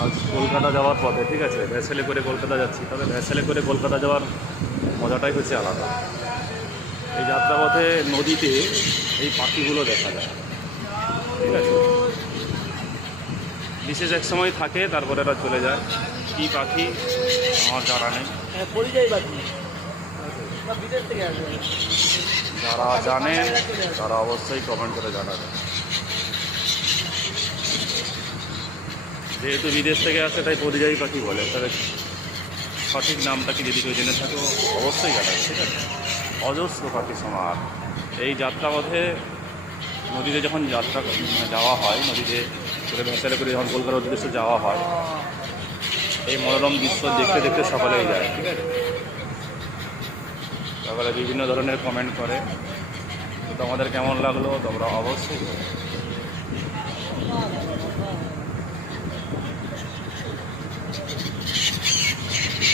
আজ কলকাতা যাওয়ার পথে, ঠিক আছে, ভ্যাসেলে করে কলকাতা যাচ্ছি। তবে ভ্যাসেলে করে কলকাতা যাওয়ার মজাটাই হচ্ছে আলাদা। এই যাত্রাপথে নদীতে এই পাখিগুলো দেখা যায়, ঠিক আছে। বিশেষ এক সময় থাকে, তারপরে এরা চলে যায়। কী পাখি আমার জানা নেই। পরিযায়ী পাখি বিদেশ থেকে আসবে। যারা জানেন তারা অবশ্যই কমেন্ট করে জানাবেন। যেহেতু বিদেশ থেকে আসে তাই পরিযায়ী পাখি বলে, তবে সঠিক নামটা কি যদি কেউ জেনে থাকো অবশ্যই জানাবে, ঠিক আছে। অজস্র পাখি সমাহার। এই যাত্রাপথে নদীতে যখন যাওয়া হয়, নদীতে করে ভেসেলে করে যখন কলকাতার উদ্দেশ্যে যাওয়া হয়, এই মনোরম দৃশ্য দেখতে দেখতে সকলেই যায়, ঠিক আছে। সকালে বিভিন্ন ধরনের কমেন্ট করে, তো তোমাদের কেমন লাগলো তোমরা অবশ্যই বলো।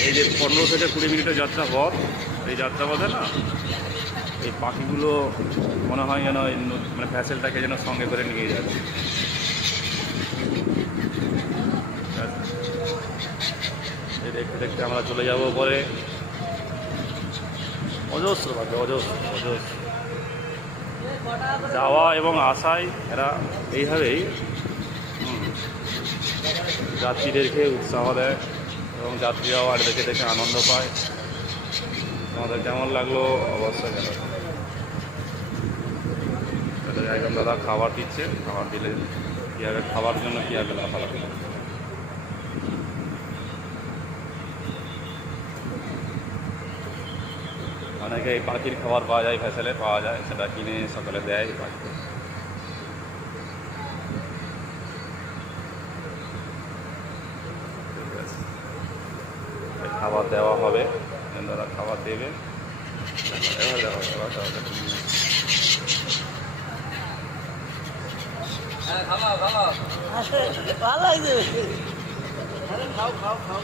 এই যে 15 থেকে 20 মিনিটের যাত্রা পথ, এই যাত্রাপথে না এই পাখিগুলো মনে হয় যেন মানে ভ্যাসেলটাকে যেন সঙ্গে করে নিয়ে যাচ্ছে। এই দেখতে দেখতে আমরা চলে যাব পরে। অজস্র পাখি, অজস্র অজস্র যাওয়া এবং আসায় এরা এইভাবেই যাত্রীদেরকে উৎসাহ দেয় এবং যাত্রীরাও আর দেখে দেখে আনন্দ পায়। আমাদের কেমন লাগলো অবশ্যই জানাবেন। একজন দাদা খাবার দিচ্ছে, খাবার দিলে কীভাবে খাবার জন্য কীভাবে লাফালাফি। অনেকে এই পাখির খাবার পাওয়া যায়, ভেসেলে পাওয়া যায়, সেটা কিনে সকালে দেয় পাখিকে। খাবার দেওয়া হবে, দাদা খাবার দেবে। এবার দেখো ভালো লাগছে। খাও খাও খাও।